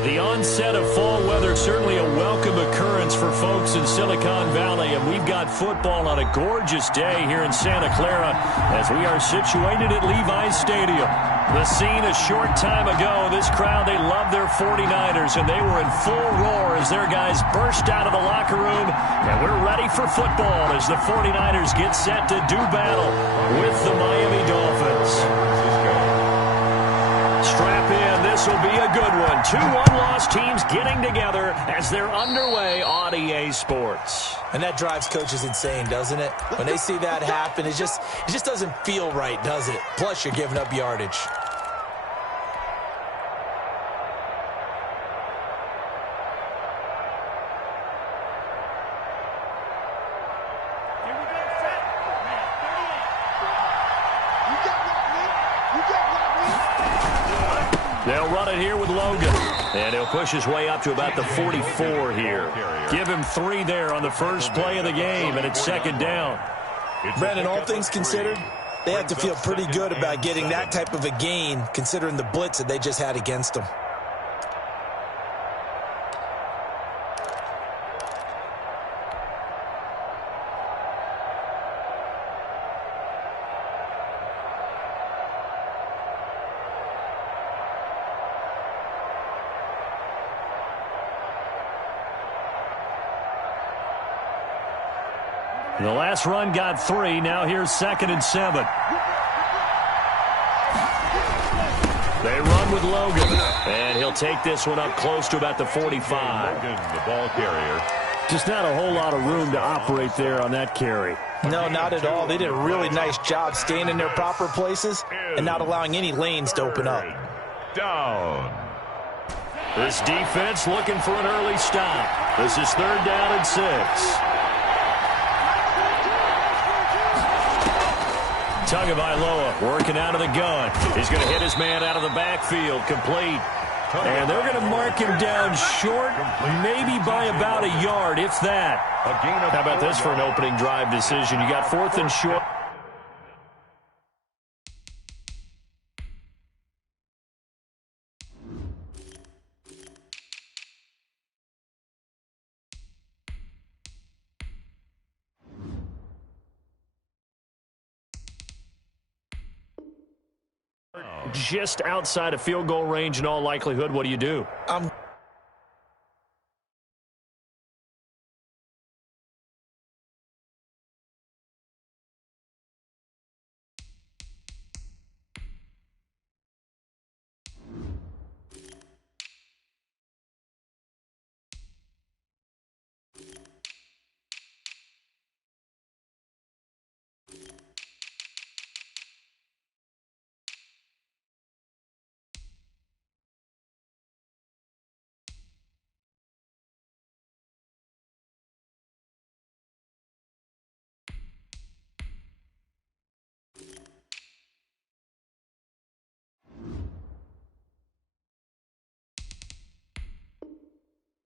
Well, the onset of fall weather, certainly a welcome occurrence for folks in Silicon Valley, and we've got football on a gorgeous day here in Santa Clara as we are situated at Levi's Stadium. The scene a short time ago, this crowd, they love their 49ers, and they were in full roar as their guys burst out of the locker room, and we're ready for football as the 49ers get set to do battle with the Miami Dolphins. Strap in, this will be a good one. Two one-loss teams getting together as they're underway on EA Sports. And that drives coaches insane, doesn't it? When they see that happen, it just doesn't feel right, does it? Plus, you're giving up yardage. They'll run it here with Logan. And he'll push his way up to about the 44 here. Give him 3 there on the first play of the game, and it's second down. Brandon, all things considered, they have to feel pretty good about getting that type of a gain, considering the blitz that they just had against them. The last run got 3. Now here's 2nd and 7. They run with Logan. And he'll take this one up close to about the 45. Logan, the ball carrier. Just not a whole lot of room to operate there on that carry. No, not at all. They did a really nice job staying in their proper places and not allowing any lanes to open up. Down. This defense looking for an early stop. This is 3rd down and 6. Tagovailoa working out of the gun. He's going to hit his man out of the backfield, complete. And they're going to mark him down short, maybe by about a yard, if that. How about this for an opening drive decision? You got 4th and short. Just outside of field goal range in all likelihood, what do you do?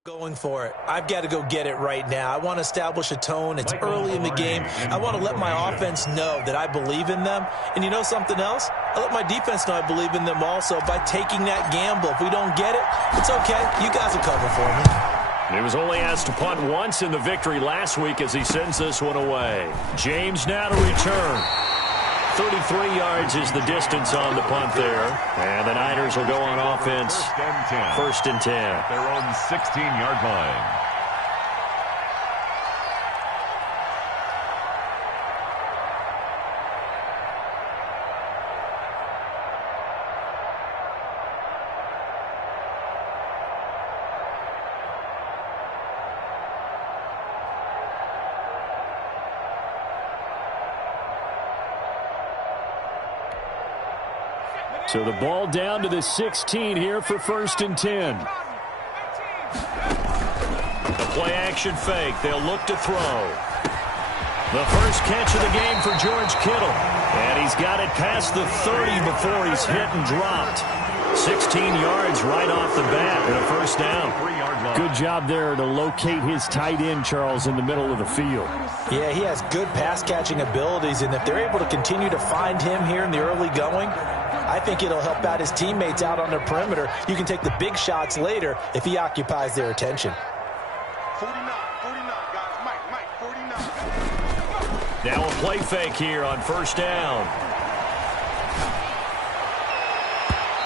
Going for it. I've got to go get it right now. I want to establish a tone. It's early in the game. I want to let my offense know that I believe in them. And you know something else? I let my defense know I believe in them also by taking that gamble. If we don't get it, it's okay. You guys will cover for me. He was only asked to punt once in the victory last week as he sends this one away. James now to return. 33 yards is the distance on the punt there. And the Niners will go on offense. 1st and 10. Their own 16-yard line. So the ball down to the 16 here for 1st and 10. A play-action fake. They'll look to throw. The first catch of the game for George Kittle. And he's got it past the 30 before he's hit and dropped. 16 yards right off the bat and a 1st down. Good job there to locate his tight end, Charles, in the middle of the field. Yeah, he has good pass-catching abilities, and if they're able to continue to find him here in the early going, I think it'll help out his teammates out on the perimeter. You can take the big shots later if he occupies their attention. 49, guys. Mike, 49. Now a play fake here on first down.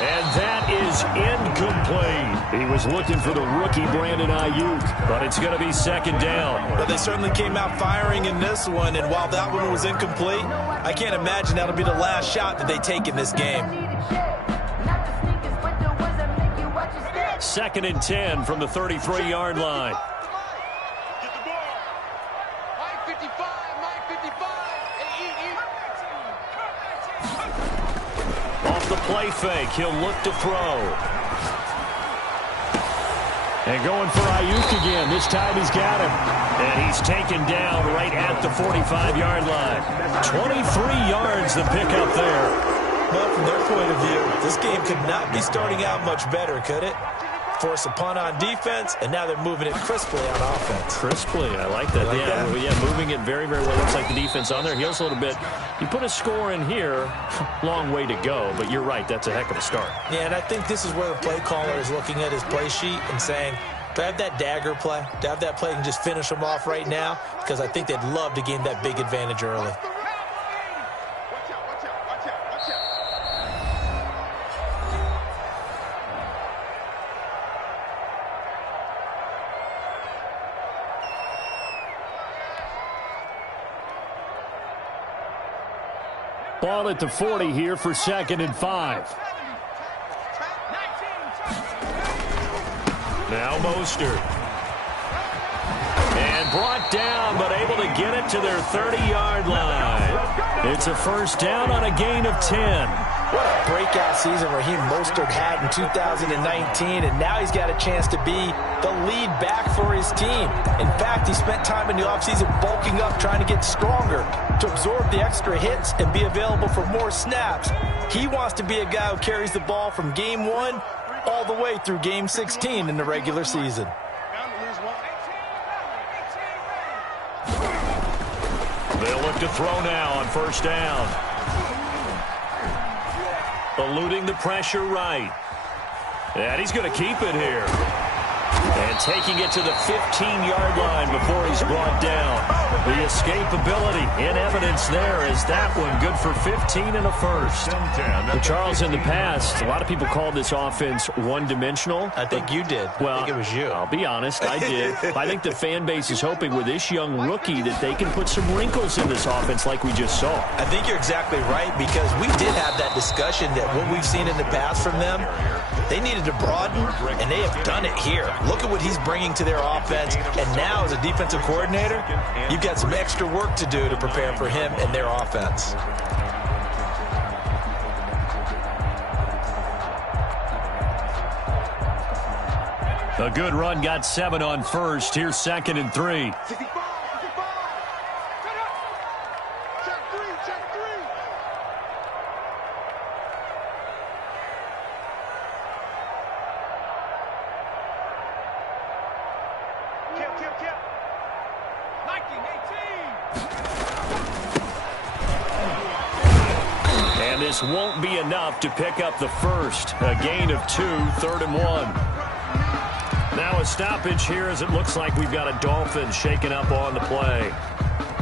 And that is incomplete. He was looking for the rookie Brandon Ayuk, but it's going to be second down. But they certainly came out firing in this one, and while that one was incomplete, I can't imagine that'll be the last shot that they take in this game. 2nd and 10 from the 33-yard line. Get the ball. Mike 55. Off the play fake, he'll look to throw. And going for Ayuk again. This time he's got him. And he's taken down right at the 45-yard line. 23 yards the pickup there. Well, from their point of view, this game could not be starting out much better, could it? Force a punt on defense, and now they're moving it crisply on offense. Crisply, I like that. Yeah, moving it very, very well. Looks like the defense on their heels a little bit. You put a score in here, long way to go, but you're right, that's a heck of a start. Yeah, and I think this is where the play caller is looking at his play sheet and saying, do I have that dagger play? Do I have that play and just finish them off right now? Because I think they'd love to gain that big advantage early. Ball at the 40 here for 2nd and 5. Now Mostert. And brought down, but able to get it to their 30-yard line. It's a first down on a gain of 10. What a breakout season Raheem Mostert had in 2019, and now he's got a chance to be the lead back for his team. In fact, he spent time in the offseason bulking up, trying to get stronger, to absorb the extra hits and be available for more snaps. He wants to be a guy who carries the ball from game 1 all the way through game 16 in the regular season. They'll look to throw now on first down. Eluding the pressure right. And he's going to keep it here. And taking it to the 15-yard line before he's brought down. The escapability in evidence there is that one good for 15 and a first. And Charles, in the past, a lot of people called this offense one-dimensional. I think you did. Well, I think it was you. I'll be honest, I did. I think the fan base is hoping with this young rookie that they can put some wrinkles in this offense like we just saw. I think you're exactly right, because we did have that discussion that what we've seen in the past from them, they needed to broaden, and they have done it here. Look at what he's bringing to their offense, and now as a defensive coordinator, you've got some extra work to do to prepare for him and their offense. A good run, got 7 on first. Here's 2nd and 3. And this won't be enough to pick up the first. A gain of 2, 3rd and 1. Now a stoppage here as it looks like we've got a Dolphin shaken up on the play.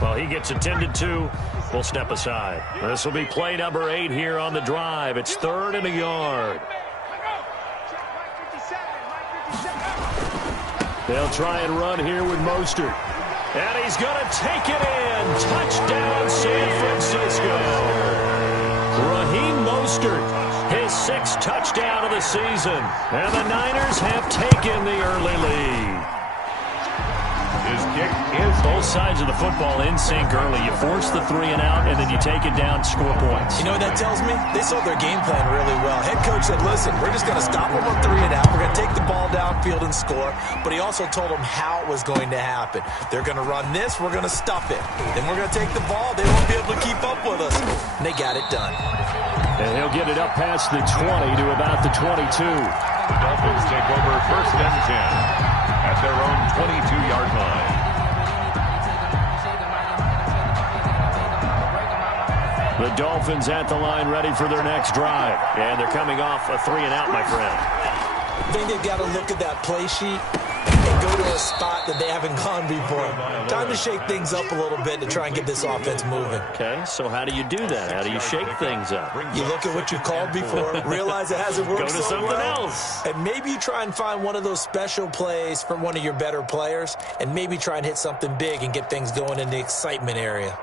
Well, he gets attended to. We'll step aside. This will be play number 8 here on the drive. It's 3rd and a yard. They'll try and run here with Mostert. And he's going to take it in. Touchdown, San Francisco. Raheem Mostert, his 6th touchdown of the season. And the Niners have taken the early lead. His kick is both sides of the football in sync early. You force the 3 and out, and then you take it down, score points. You know what that tells me? They saw their game plan really well. Head coach said, listen, we're just going to stop them on 3 and out. We're going to take the ball downfield and score. But he also told them how it was going to happen. They're going to run this. We're going to stuff it. Then we're going to take the ball. They won't be able to keep up with us. And they got it done. And he'll get it up past the 20 to about the 22. The Dolphins take over 1st and 10 at their own 22-yard line. The Dolphins at the line ready for their next drive. And they're coming off a 3-and-out, my friend. I think they've got to look at that play sheet and go to a spot that they haven't gone before. Time to shake things up a little bit to try and get this offense moving. Okay, so how do you do that? How do you shake things up? You look at what you called before, realize it hasn't worked so so well. Go to something else. And maybe you try and find one of those special plays from one of your better players, and maybe try and hit something big and get things going in the excitement area.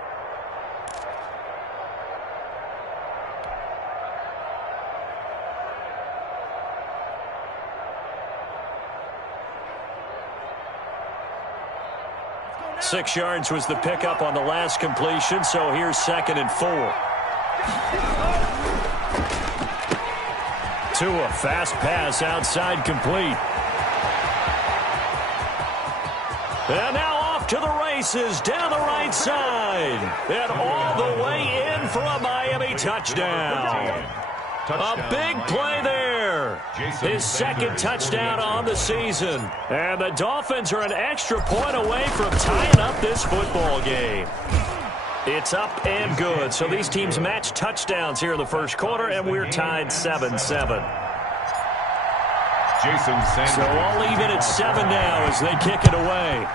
Six yards was the pickup on the last completion, so here's 2nd and 4. Tua, fast pass outside, complete. And now off to the races, down the right side. And all the way in for a Miami touchdown. A big play there. His 2nd touchdown on the season. And the Dolphins are an extra point away from tying up this football game. It's up and good. So these teams match touchdowns here in the first quarter, and we're tied 7-7. So I'll leave it at 7 now as they kick it away.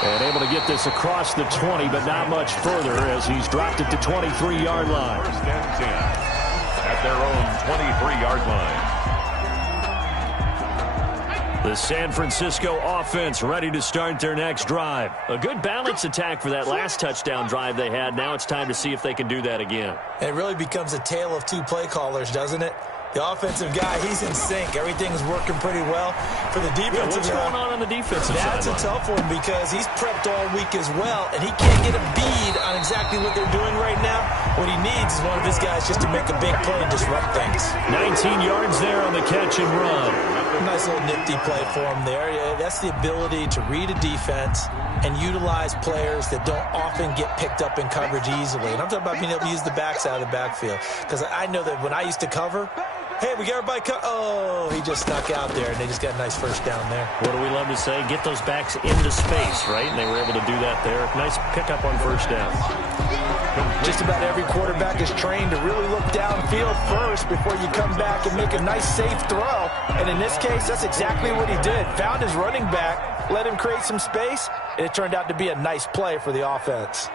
And able to get this across the 20, but not much further as he's dropped it to 23-yard line. 1st and 10 at their own 23-yard line. The San Francisco offense ready to start their next drive. A good balance attack for that last touchdown drive they had. Now it's time to see if they can do that again. It really becomes a tale of two play callers, doesn't it? The offensive guy, he's in sync. Everything's working pretty well. For the defensive what's going on the defensive side? That's a tough one because he's prepped all week as well, and he can't get a bead on exactly what they're doing right now. What he needs is one of his guys just to make a big play and disrupt things. 19 yards there on the catch and run. Nice little nifty play for him there. Yeah, that's the ability to read a defense and utilize players that don't often get picked up in coverage easily. And I'm talking about being able to use the backs out of the backfield. Because I know that when I used to cover, hey, we got everybody oh, he just snuck out there, and they just got a nice first down there. What do we love to say? Get those backs into space, right? And they were able to do that there. Nice pickup on first down. Just about every quarterback is trained to really look downfield first before you come back and make a nice, safe throw. And in this case, that's exactly what he did. Found his running back, let him create some space, and it turned out to be a nice play for the offense.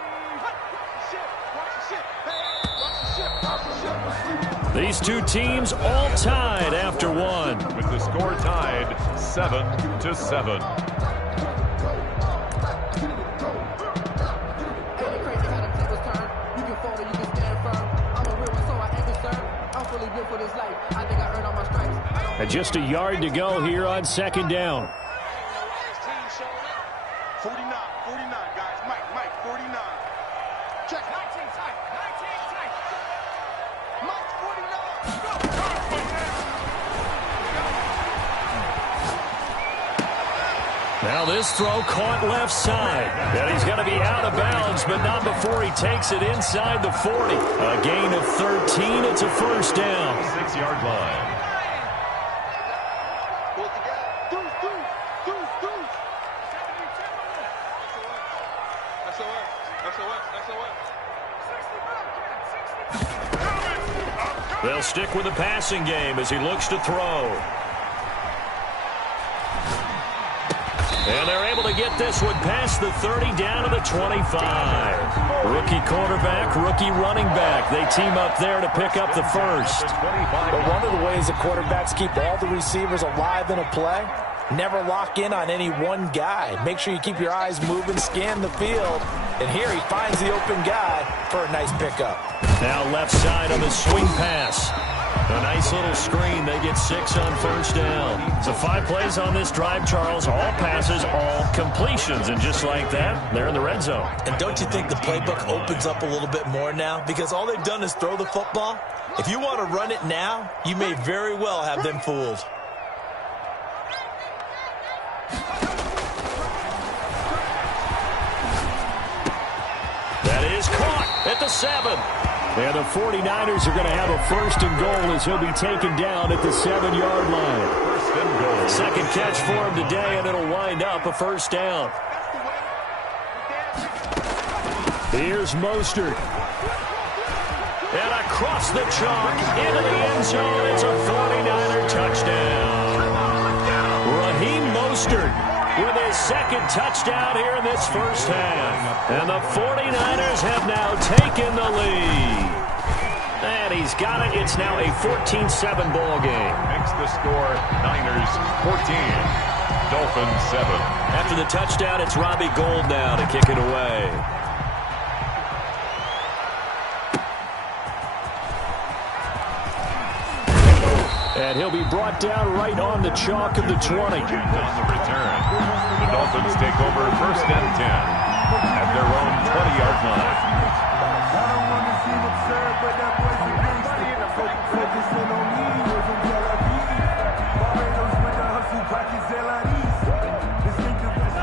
These two teams all tied after one. With the score tied 7-7. And just a yard to go here on 2nd down. 49, guys. Mike, 49. Check. 19 tight. Mike, 49. Now this throw caught left side. And he's going to be out of bounds, but not before he takes it inside the 40. A gain of 13. It's a first down. 6-yard line. They'll stick with the passing game as he looks to throw. And they're able to get this one past the 30 down to the 25. Rookie quarterback, rookie running back. They team up there to pick up the first. But one of the ways the quarterbacks keep all the receivers alive in a play, never lock in on any one guy. Make sure you keep your eyes moving, scan the field. And here he finds the open guy for a nice pickup. Now left side on the swing pass. A nice little screen. They get 6 on first down. So 5 plays on this drive, Charles. All passes, all completions. And just like that, they're in the red zone. And don't you think the playbook opens up a little bit more now? Because all they've done is throw the football. If you want to run it now, you may very well have them fooled. That is caught at the 7. And the 49ers are going to have a first and goal as he'll be taken down at the 7-yard line. and goal. Second catch for him today, and it'll wind up a first down. Here's Mostert. And across the chalk, into the end zone, it's a 49er touchdown. Raheem Mostert with his second touchdown here in this first half. And the 49ers have now taken the lead. And he's got it. It's now a 14-7 ball game. Makes the score Niners 14, Dolphins 7. After the touchdown, it's Robbie Gould now to kick it away. And he'll be brought down right on the chalk of the 20. On the return, the Dolphins take over first and 10 at their own 20-yard line.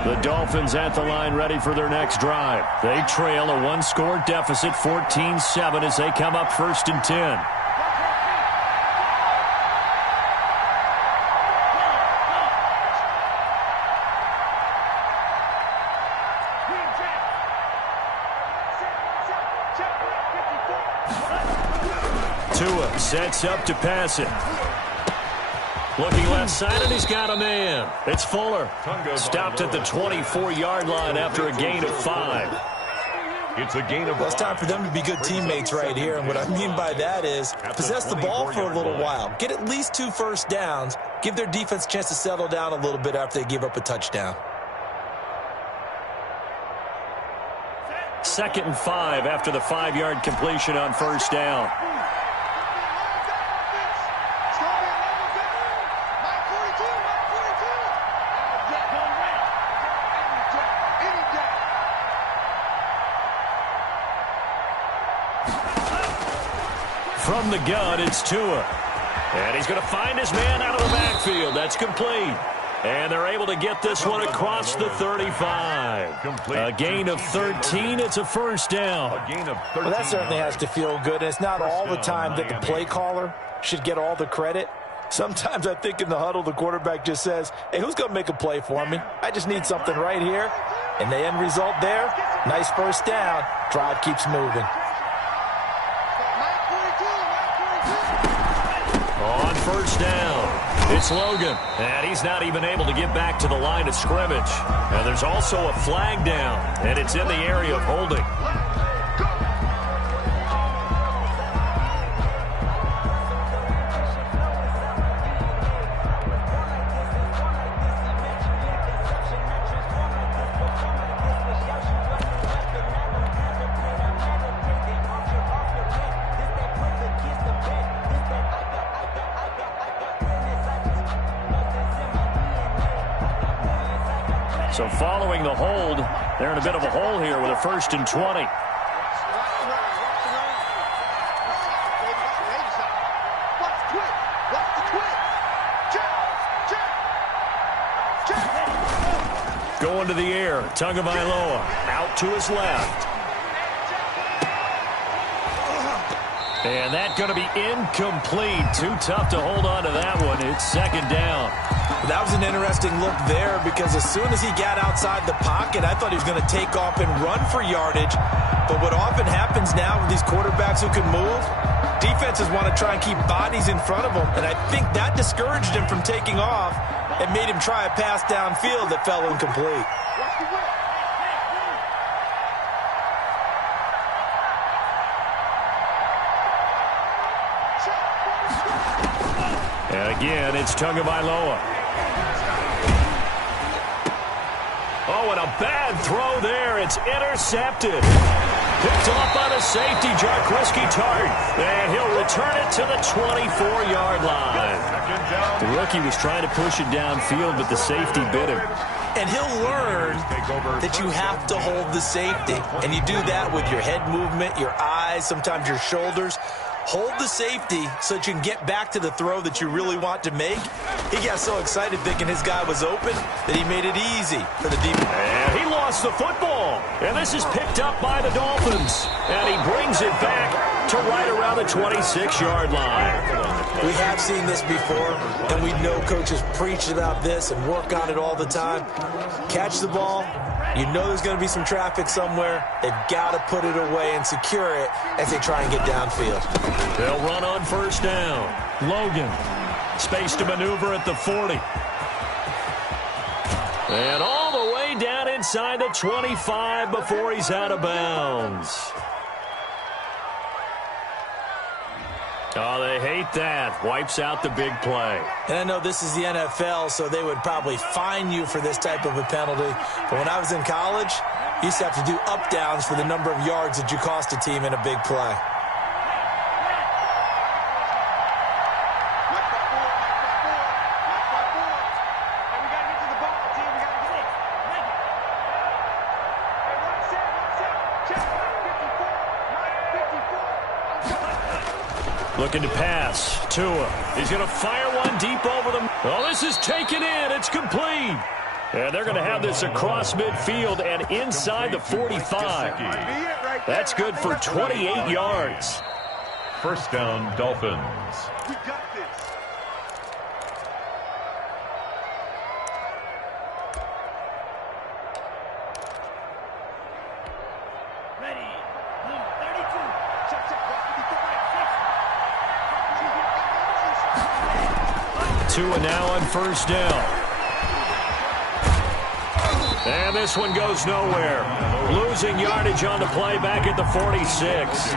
The Dolphins at the line ready for their next drive. They trail a one-score deficit, 14-7, as they come up first and 10. Tua sets up to pass it. Looking left side, and he's got a man. It's Fuller. Stopped at the 24-yard line after a gain of 5. It's a gain of 5. Well, it's time for them to be good teammates right here. And what I mean by that is possess the ball for a little while. Get at least 2 first downs. Give their defense a chance to settle down a little bit after they give up a touchdown. 2nd and 5 after the 5-yard completion on first down. From the gun, it's Tua. And he's going to find his man out of the backfield. That's complete. And they're able to get this one across the 35. A gain of 13. It's a first down. A gain of 13. Well, that certainly has to feel good. And it's not all the time that the play caller should get all the credit. Sometimes I think in the huddle, the quarterback just says, hey, who's going to make a play for me? I just need something right here. And the end result there, nice first down. Drive keeps moving. On first down, it's Logan. And he's not even able to get back to the line of scrimmage. And there's also a flag down, and it's in the area of holding. So following the hold, they're in a bit of a hole here with a 1st and 20. Going to the air, Tagovailoa out to his left. And that's going to be incomplete. Too tough to hold on to that one. It's 2nd down. That was an interesting look there because as soon as he got outside the pocket, I thought he was going to take off and run for yardage. But what often happens now with these quarterbacks who can move, defenses want to try and keep bodies in front of them. And I think that discouraged him from taking off and made him try a pass downfield that fell incomplete. And again, it's Tagovailoa. Oh, and a bad throw there. It's intercepted. Picked off by the safety, Jarkrisky Tart. And he'll return it to the 24-yard line. The rookie was trying to push it downfield, but the safety bit him. And he'll learn that you have to hold the safety. And you do that with your head movement, your eyes, sometimes your shoulders. Hold the safety so that you can get back to the throw that you really want to make. He got so excited thinking his guy was open that he made it easy for the defense. And he lost the football. And this is picked up by the Dolphins. And he brings it back to right around the 26-yard line. We have seen this before, and we know coaches preach about this and work on it all the time. Catch the ball. You know there's going to be some traffic somewhere. They've got to put it away and secure it as they try and get downfield. They'll run on first down. Logan, space to maneuver at the 40. And all the way down inside the 25 before he's out of bounds. Oh, they hate that. Wipes out the big play. And I know this is the NFL, so they would probably fine you for this type of a penalty. But when I was in college, you used to have to do up-downs for the number of yards that you cost a team in a big play. Looking to pass. Tua. He's going to fire one deep over them. Oh, this is taken in. It's complete. And they're going to have this across midfield and inside the 45. That's good for 28 yards. First down, Dolphins. We got this. Ready. 32. Check, check. Tua now on first down. And this one goes nowhere. Losing yardage on the play back at the 46.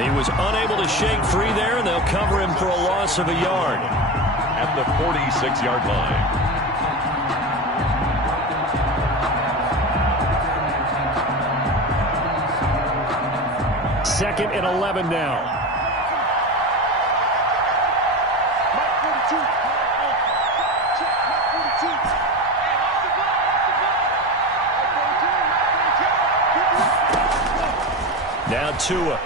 He was unable to shake free there, and they'll cover him for a loss of a yard. At the 46-yard line. Second and 11 now. Now Tua.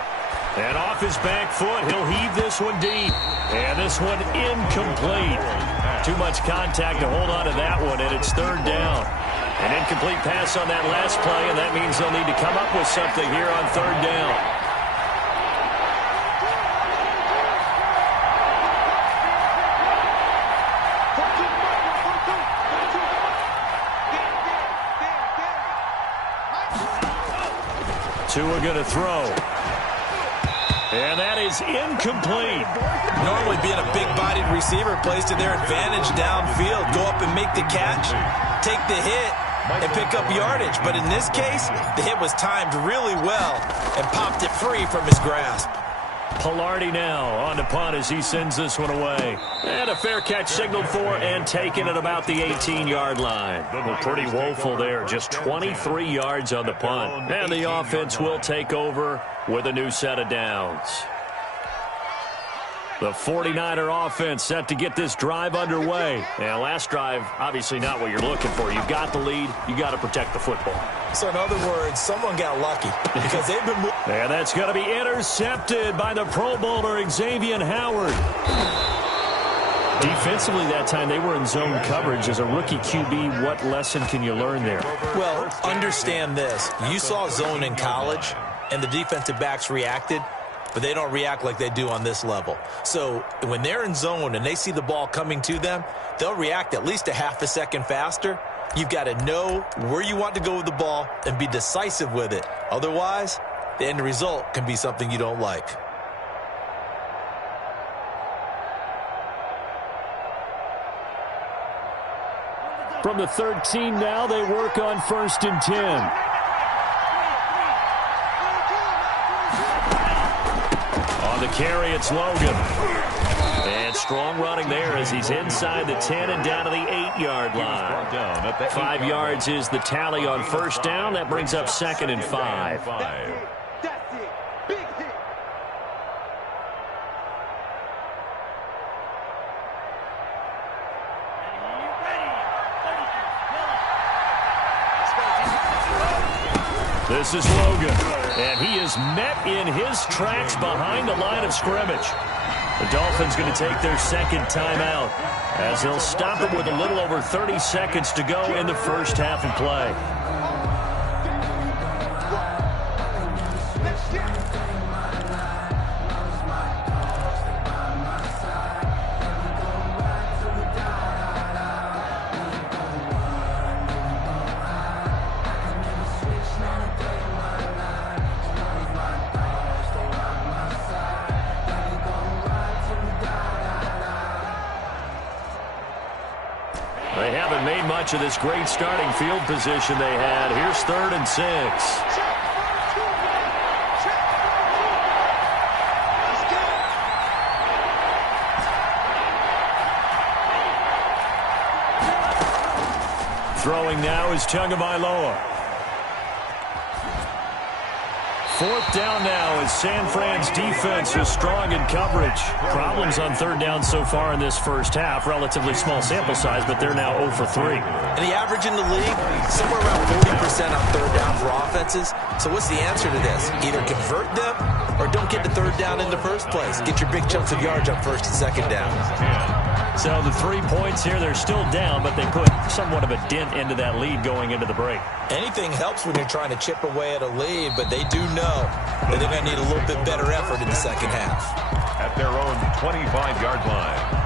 And off his back foot, he'll heave this one deep. And this one incomplete. Too much contact to hold on to that one, and it's third down. An incomplete pass on that last play, and that means they'll need to come up with something here on third down. Tua going to throw. And that is incomplete. Normally being a big-bodied receiver plays to their advantage downfield. Go up and make the catch, take the hit, and pick up yardage. But in this case, the hit was timed really well and popped it free from his grasp. Pilardi now on the punt as he sends this one away. And a fair catch signaled for and taken at about the 18-yard line. Well, pretty woeful there. Just 23 yards on the punt. And the offense will take over with a new set of downs. The 49er offense set to get this drive underway. And last drive, obviously not what you're looking for. You've got the lead. You got to protect the football. So in other words, someone got lucky because they've been moving. And that's going to be intercepted by the Pro Bowler, Xavier Howard. Defensively that time, they were in zone coverage. As a rookie QB, what lesson can you learn there? Well, understand this. You saw zone in college, and the defensive backs reacted, but they don't react like they do on this level. So when they're in zone and they see the ball coming to them, they'll react at least a half a second faster. You've got to know where you want to go with the ball and be decisive with it. Otherwise, the end result can be something you don't like. From the 13 now, they work on 1st and 10. On the carry, it's Logan. And strong running there as he's inside the 10 and down to the 8-yard line. 5 yards is the tally on first down. That brings up 2nd and 5. That's it. Big hit. This is Logan, and he is met in his tracks behind the line of scrimmage. The Dolphins going to take their second timeout as they'll stop it with a little over 30 seconds to go in the first half of play. much of this great starting field position they had. Here's 3rd and 6. Throwing now is Tagovailoa. 4th down now as San Fran's defense is strong in coverage. Problems on 3rd down so far in this first half. Relatively small sample size, but they're now 0 for 3. And the average in the league, somewhere around 40% on 3rd down for offenses. So what's the answer to this? Either convert them or don't get the 3rd down in the first place. Get your big chunks of yards on 1st and 2nd down. So the 3 points here, they're still down, but they put somewhat of a dent into that lead going into the break. Anything helps when you're trying to chip away at a lead, but they do know that they're going to need a little bit better effort in the second half. At their own 25-yard line.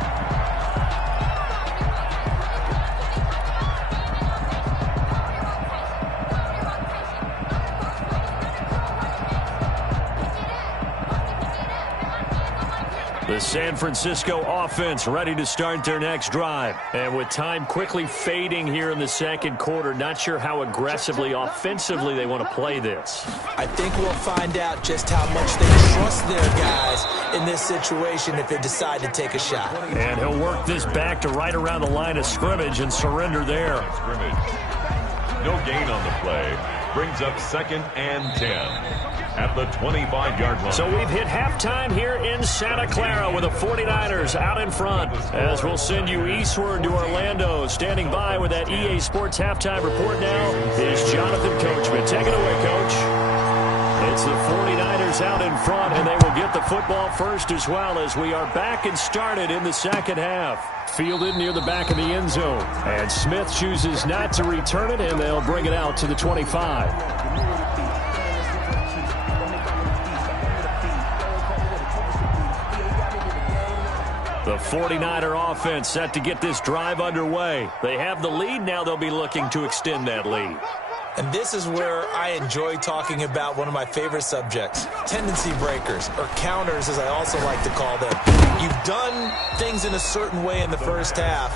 The San Francisco offense ready to start their next drive. And with time quickly fading here in the second quarter, not sure how aggressively, offensively they want to play this. I think we'll find out just how much they trust their guys in this situation if they decide to take a shot. And he'll work this back to right around the line of scrimmage and surrender there. No gain on the play. Brings up 2nd and 10. At the 25-yard line. So we've hit halftime here in Santa Clara with the 49ers out in front. As we'll send you eastward to Orlando. Standing by with that EA Sports halftime report now is Jonathan Coachman. Take it away, Coach. It's the 49ers out in front, and they will get the football first as well as we are back and started in the second half. Fielded near the back of the end zone. And Smith chooses not to return it, and they'll bring it out to the 25. The 49er offense set to get this drive underway. They have the lead now. They'll be looking to extend that lead. And this is where I enjoy talking about one of my favorite subjects, tendency breakers, or counters as I also like to call them. You've done things in a certain way in the first half,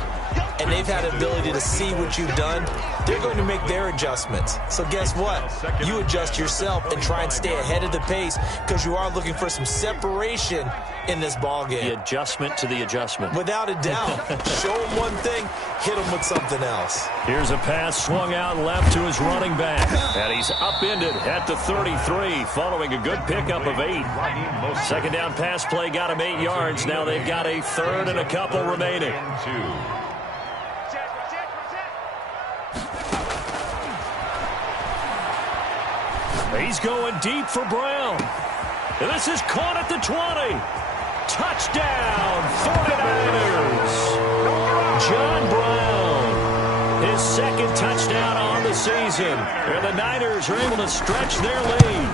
and they've had the ability to see what you've done. They're going to make their adjustments. So guess what? You adjust yourself and try and stay ahead of the pace because you are looking for some separation in this ball game. The adjustment to the adjustment. Without a doubt. Show him one thing, hit him with something else. Here's a pass swung out left to his running back. And he's upended at the 33 following a good pickup of 8. Second down pass play got him 8 yards. Now they've got a 3rd and a couple remaining. He's going deep for Brown. And this is caught at the 20. Touchdown, 49ers. John Brown, his 2nd touchdown on the season. And the Niners are able to stretch their lead.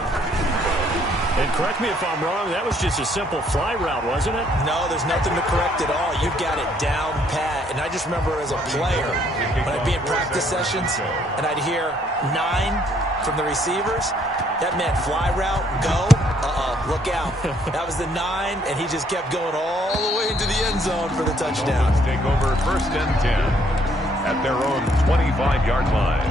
And correct me if I'm wrong, that was just a simple fly route, wasn't it? No, there's nothing to correct at all. You've got it down pat. And I just remember as a player, when I'd be in practice sessions, and I'd hear 9 from the receivers, that meant fly route, go. Look out. That was the 9, and he just kept going all the way into the end zone for the touchdown. Let's take over 1st and 10 at their own 25-yard line.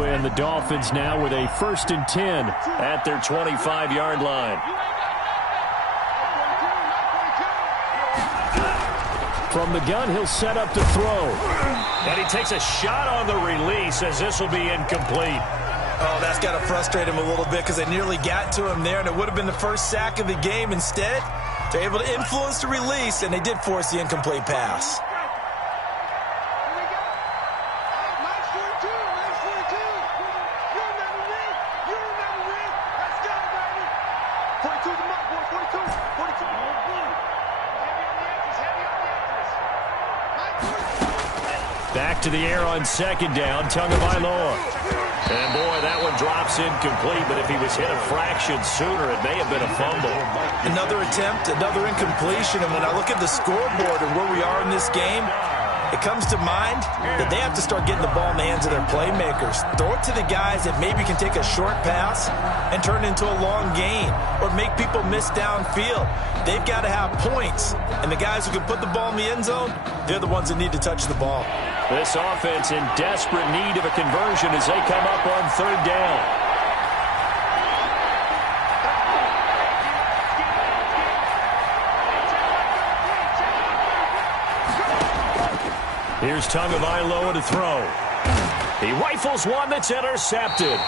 And the Dolphins now with a 1st and 10 at their 25-yard line. From the gun, he'll set up to throw. And he takes a shot on the release as this will be incomplete. Oh, that's got to frustrate him a little bit because they nearly got to him there, and it would have been the first sack of the game. Instead, they're able to influence the release, and they did force the incomplete pass. Back to the air on 2nd down, Tagovailoa. And boy, that one drops incomplete, but if he was hit a fraction sooner, it may have been a fumble. Another attempt, another incompletion, and when I look at the scoreboard and where we are in this game, It comes to mind that they have to start getting the ball in the hands of their playmakers. Throw it to the guys that maybe can take a short pass and turn it into a long gain or make people miss downfield. They've got to have points, and the guys who can put the ball in the end zone, they're the ones that need to touch the ball. This offense in desperate need of a conversion as they come up on third down. Here's Tagovailoa to throw. He rifles one that's intercepted.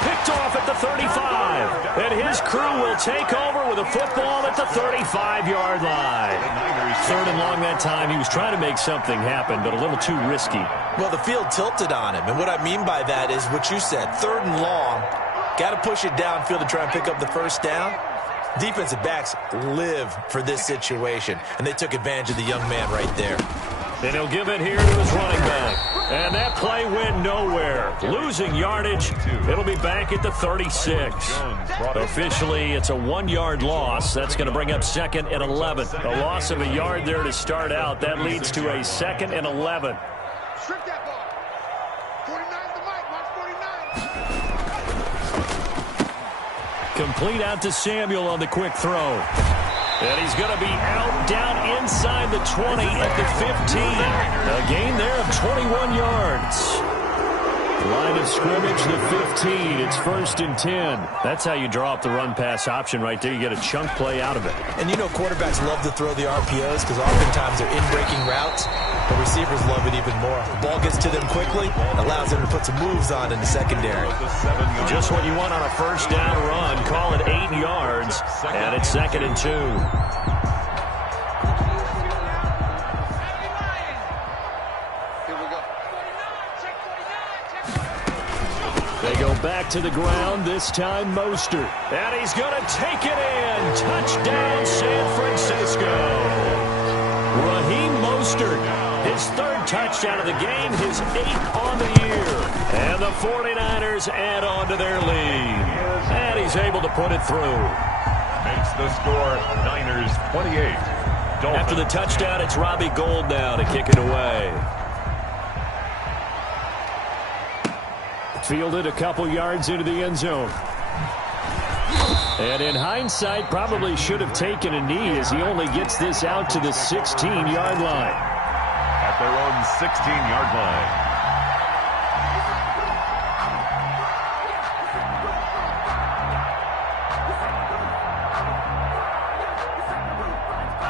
Picked off at the 35. And his crew will take over with a football at the 35-yard line. Third and long that time. He was trying to make something happen, but a little too risky. Well, the field tilted on him. And what I mean by that is what you said. Third and long. Got to push it downfield to try and pick up the first down. Defensive backs live for this situation. And they took advantage of the young man right there. And he'll give it here to his running back. And that play went nowhere. Losing yardage. It'll be back at the 36. Officially, it's a 1-yard loss. That's going to bring up 2nd and 11. A loss of a yard there to start out. That leads to a 2nd and 11. Shrink that ball. 49 the mic. Mark 49. Complete out to Samuel on the quick throw. And he's going to be out down inside the 20 at the 15. A gain there of 21 yards. Line of scrimmage, the 15. It's 1st and 10. That's how you draw up the run-pass option right there. You get a chunk play out of it. And you know quarterbacks love to throw the RPOs because oftentimes they're in-breaking routes. But receivers love it even more. The ball gets to them quickly, allows them to put some moves on in the secondary. Just what you want on a first down run. Call it 8 yards, and it's 2nd and 2. They go back to the ground, this time Mostert. And he's going to take it in. Touchdown, San Francisco. Raheem Mostert, his 3rd touchdown of the game, his 8th on the year. And the 49ers add on to their lead. And he's able to put it through. Makes the score Niners 28. Dolphins. After the touchdown, it's Robbie Gould now to kick it away. Fielded a couple yards into the end zone. And in hindsight, probably should have taken a knee as he only gets this out to the 16-yard line. At their own 16-yard line.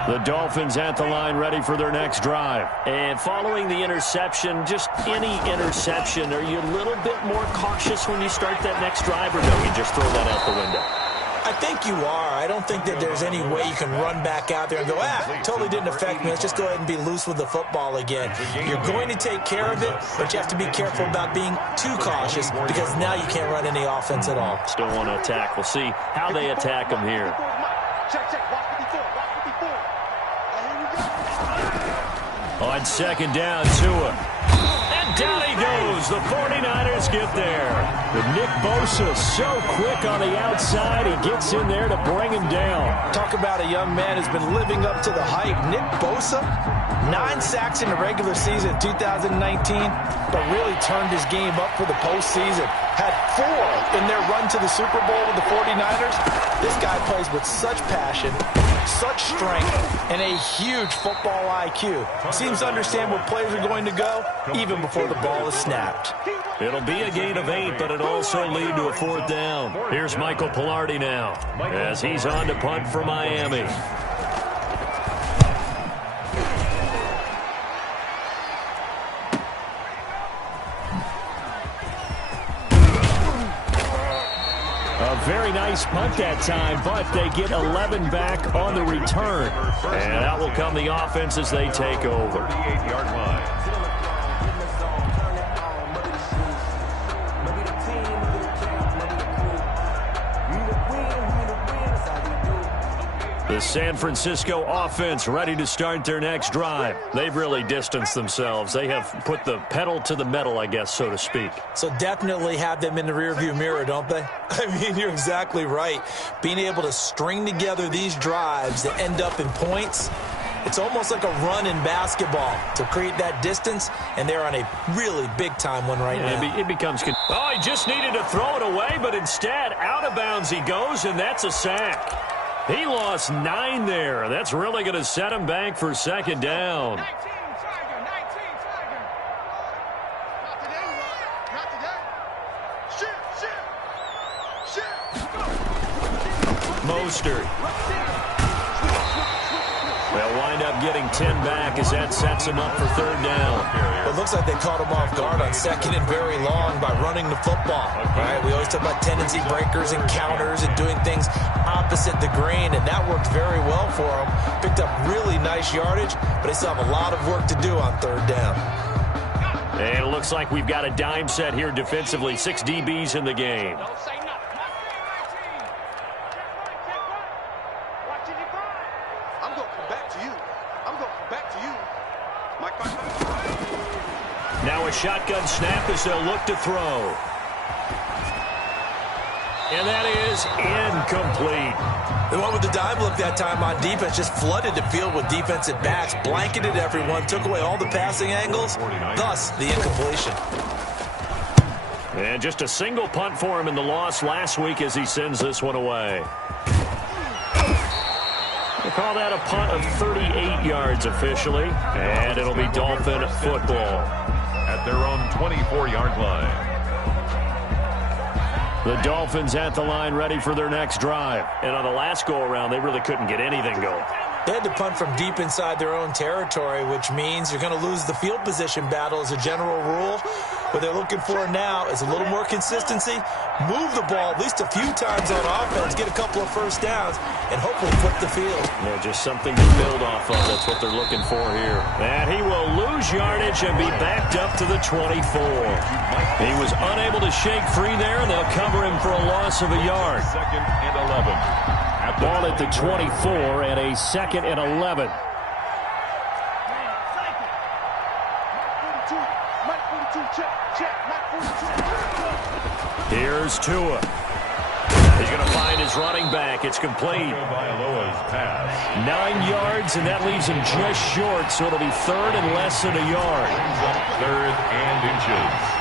The Dolphins at the line ready for their next drive. And following the interception, just any interception, are you a little bit more cautious when you start that next drive, or no, you just throw that out the window? I think you are. I don't think that there's any way you can run back out there and go, totally didn't affect me. Let's just go ahead and be loose with the football again. You're going to take care of it, but you have to be careful about being too cautious because now you can't run any offense at all. Still want to attack. We'll see how they attack them here. Check. Watch 54. Watch 54. On 2nd down, Tua. And down he goes. The 49ers get there. But Nick Bosa so quick on the outside. He gets in there to bring him down. Talk about a young man who's been living up to the hype. Nick Bosa, 9 sacks in the regular season 2019, but really turned his game up for the postseason. Had 4 in their run to the Super Bowl with the 49ers. This guy plays with such passion, such strength, and a huge football IQ. Seems to understand where players are going to go even before the ball is snapped. It'll be a gain of 8, but it'll also lead to a 4th down. Here's Michael Pilardi now as he's on to punt for Miami. A very nice punt that time, but they get 11 back on the return. And out will come the offense as they take over. 38-yard line. The San Francisco offense ready to start their next drive. They've really distanced themselves. They have put the pedal to the metal, I guess, so to speak. So definitely have them in the rearview mirror, don't they? I mean, you're exactly right. Being able to string together these drives that end up in points It's almost like a run in basketball to create that distance, and they're on a really big-time one right now. It becomes... Oh, he just needed to throw it away, but instead, out of bounds he goes, and that's a sack. He lost 9 there. That's really going to set him back for second down. 19, Tiger, 19, Tiger. Not today, Rod. Not today. Shit. Mostert. They'll wind up getting 10 back as that sets him up for third down. It looks like they caught him off guard on second and very long by running the football. Right? We always talk about tendency breakers and counters and doing things opposite the grain, and that worked very well for them. Picked up really nice yardage, but they still have a lot of work to do on third down. And it looks like we've got a dime set here defensively. 6 DBs in the game. Don't say nothing. I'm going to come back to you. I'm going to come back to you. Mike. Now a shotgun snap as they'll look to throw. And that is incomplete. The one with the dime look that time on defense just flooded the field with defensive backs, blanketed everyone, took away all the passing angles, thus the incompletion. And just a single punt for him in the loss last week as he sends this one away. They call that a punt of 38 yards officially, and it'll be Dolphin football. At their own 24-yard line. The Dolphins at the line ready for their next drive. And on the last go-around, they really couldn't get anything going. They had to punt from deep inside their own territory, which means you're going to lose the field position battle as a general rule. What they're looking for now is a little more consistency, move the ball at least a few times on offense, get a couple of first downs, and hopefully flip the field. Yeah, just something to build off of. That's what they're looking for here. And he will lose yardage and be backed up to the 24. He was unable to shake free there, and they'll cover him for a loss of a yard. Second and 11. Ball at the 24 and a second and 11. Here's Tua. He's going to find his running back. It's complete. 9 yards, and that leaves him just short, so it'll be third and less than a yard. Third and inches.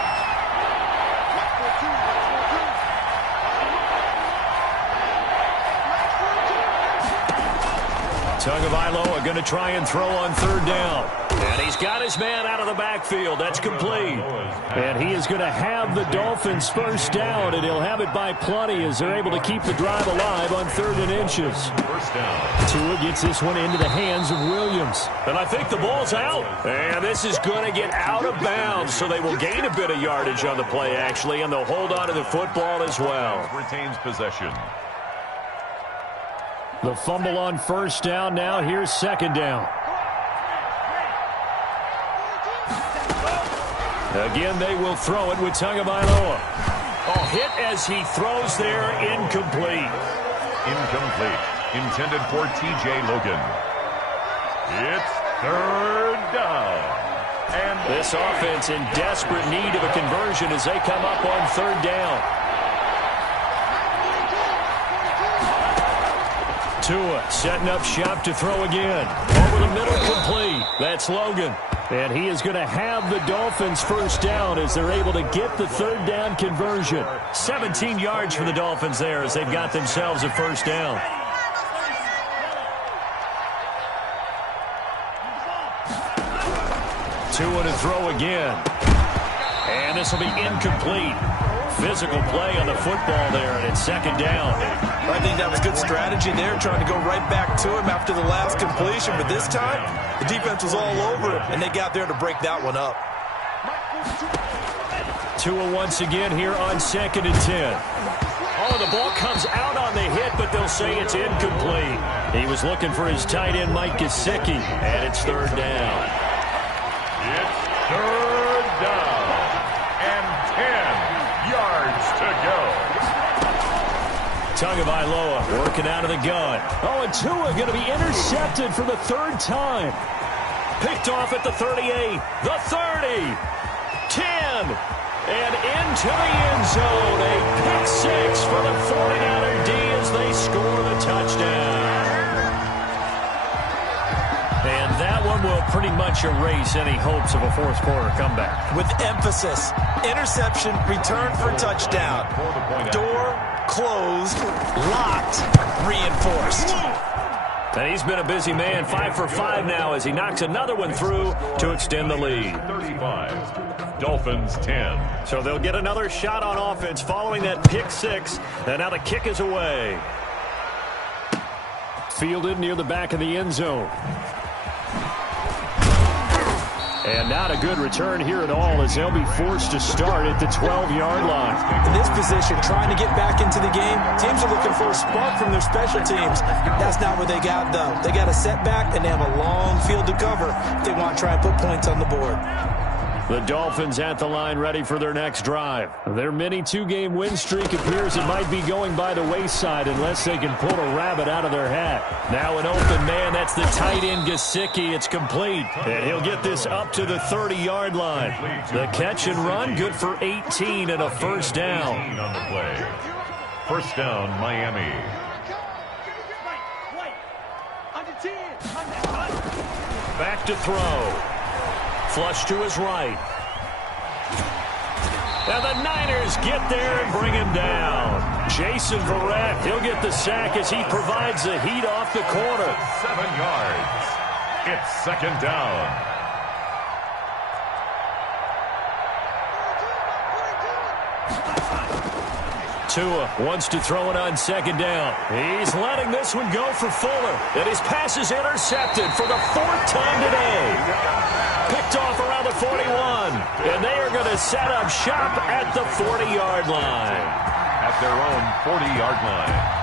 Tagovailoa going to try and throw on third down. And he's got his man out of the backfield. That's complete. And he is going to have the Dolphins first down, and he'll have it by plenty as they're able to keep the drive alive on third and inches. First down. Tua gets this one into the hands of Williams. And I think the ball's out. And this is going to get out of bounds, so they will gain a bit of yardage on the play, actually, and they'll hold on to the football as well. Retains possession. The fumble on first down. Now here's second down. Again, they will throw it with Tagovailoa. Oh, hit as he throws there, incomplete. Incomplete. Intended for T.J. Logan. It's third down. And this offense in desperate need of a conversion as they come up on third down. Tua setting up shop to throw again. Over the middle, complete. That's Logan. And he is going to have the Dolphins first down as they're able to get the third down conversion. 17 yards for the Dolphins there as they've got themselves a first down. Tua to throw again. And this will be incomplete. Physical play on the football there, and it's second down. I think that was good strategy there, trying to go right back to him after the last completion. But this time, the defense was all over him, and they got there to break that one up. Tua once again here on second and 10. Oh, the ball comes out on the hit, but they'll say it's incomplete. He was looking for his tight end, Mike Gesicki, and it's third down. It's third down and 10 yards to go. Tagovailoa working out of the gun. Oh, and Tua going to be intercepted for the third time. Picked off at the 38, the 30, 10, and into the end zone. A pick six for the 49er D as they score the touchdown. And pretty much erase any hopes of a fourth-quarter comeback. With emphasis, interception, return for touchdown. Door closed, locked, reinforced. And he's been a busy man, 5 for 5 now as he knocks another one through to extend the lead. 35, Dolphins 10. So they'll get another shot on offense following that pick six, and now the kick is away. Fielded near the back of the end zone. And not a good return here at all as they'll be forced to start at the 12-yard line. In this position, trying to get back into the game, teams are looking for a spark from their special teams. That's not what they got, though. They got a setback, and they have a long field to cover if they want to try and put points on the board. The Dolphins at the line ready for their next drive. Their mini two-game win streak appears it might be going by the wayside unless they can pull a rabbit out of their hat. Now an open man, that's the tight end Gesicki. It's complete, and he'll get this up to the 30-yard line. The catch and run, good for 18 and a first down. On the play. First down, Miami. Back to throw. Flush to his right. And the Niners get there and bring him down. Jason Verrett, he'll get the sack as he provides the heat off the corner. 7 yards. It's second down. Tua wants to throw it on second down. He's letting this one go for Fuller. And his pass is intercepted for the 4th time today. Picked off around the 41. And they are going to set up shop at the 40-yard line. At their own 40-yard line.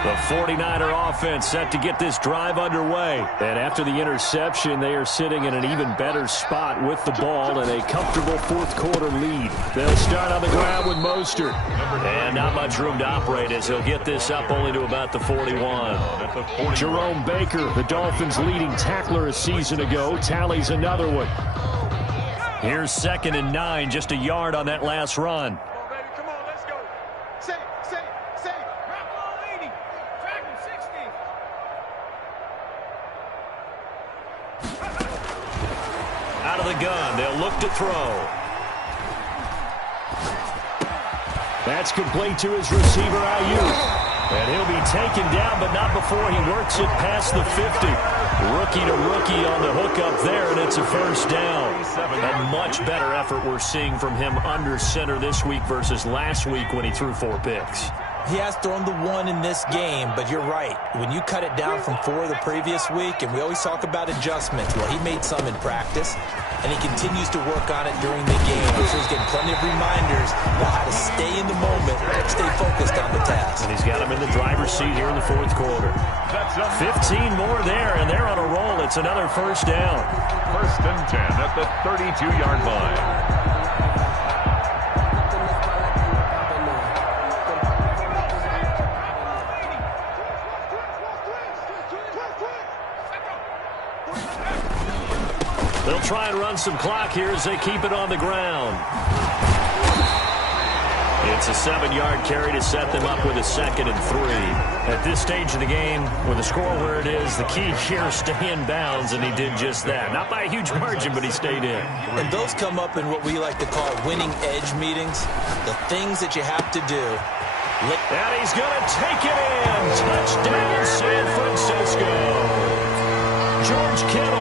The 49er offense set to get this drive underway. And after the interception, they are sitting in an even better spot with the ball and a comfortable fourth-quarter lead. They'll start on the ground with Mostert. And not much room to operate as he'll get this up only to about the 41. Jerome Baker, the Dolphins' leading tackler a season ago, tallies another one. Here's 2nd and 9, just a yard on that last run. Out of the gun, they'll look to throw. That's complete to his receiver, Ayuk. And he'll be taken down, but not before he works it past the 50. Rookie to rookie on the hook up there, and it's a first down. A much better effort we're seeing from him under center this week versus last week when he threw 4 picks. He has thrown the 1 in this game, but you're right. When you cut it down from 4 the previous week, and we always talk about adjustments, well, he made some in practice, and he continues to work on it during the game. I'm sure he's getting plenty of reminders about how to stay in the moment, stay focused on the task. And he's got him in the driver's seat here in the 4th quarter. 15 more there, and they're on a roll. It's another first down. 1st and 10 at the 32-yard line. They'll try and run some clock here as they keep it on the ground. It's a 7-yard carry to set them up with a 2nd and 3. At this stage of the game, with the score where it is, the key here is stay in bounds, and he did just that. Not by a huge margin, but he stayed in. And those come up in what we like to call winning edge meetings, the things that you have to do. And he's going to take it in. Touchdown, San Francisco. George Kittle.